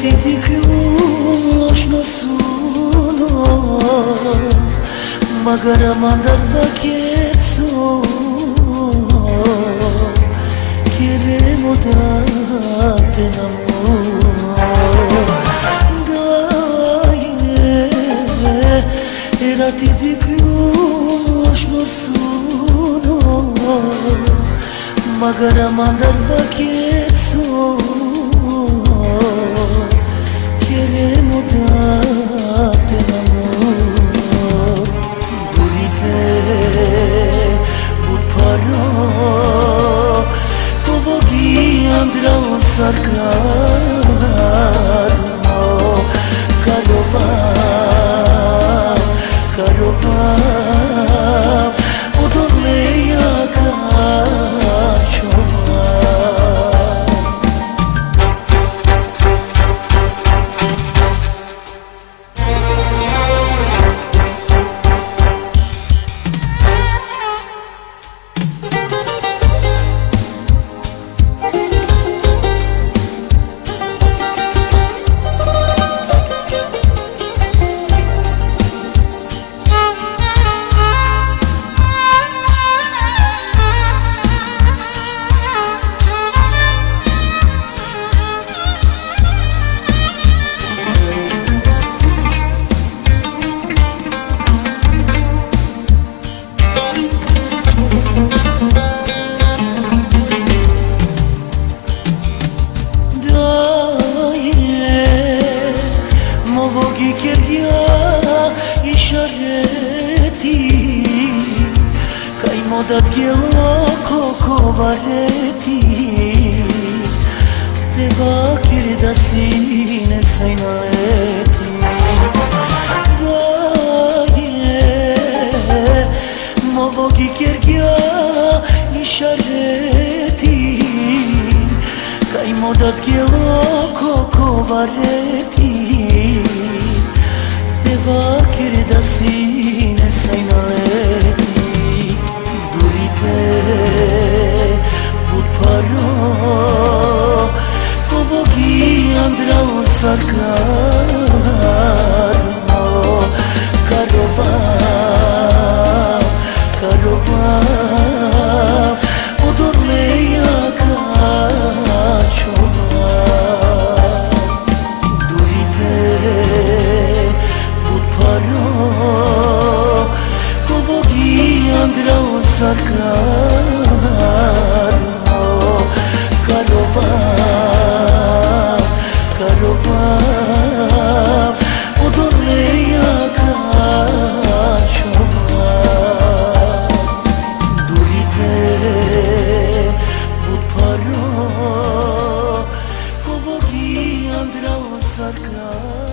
ti ključ no suno magara mandar vaketso queremos darte amor dai era ti ključ no suno magara mandar vaketso queremos darte amor duripe budparo povogi andra sarkar karova karova odorleya dat gelo kokovareti te vakir da sine sainaleti daje movogi kergia ishareti kai modat gelo kokovareti te vakir da sine sainaleti budparo povogi andra sarkar karova karova odorleya kachova duripe budparo povogi andra sarkar karova karova odorleya kachova duripe budparo povogi andra sarkar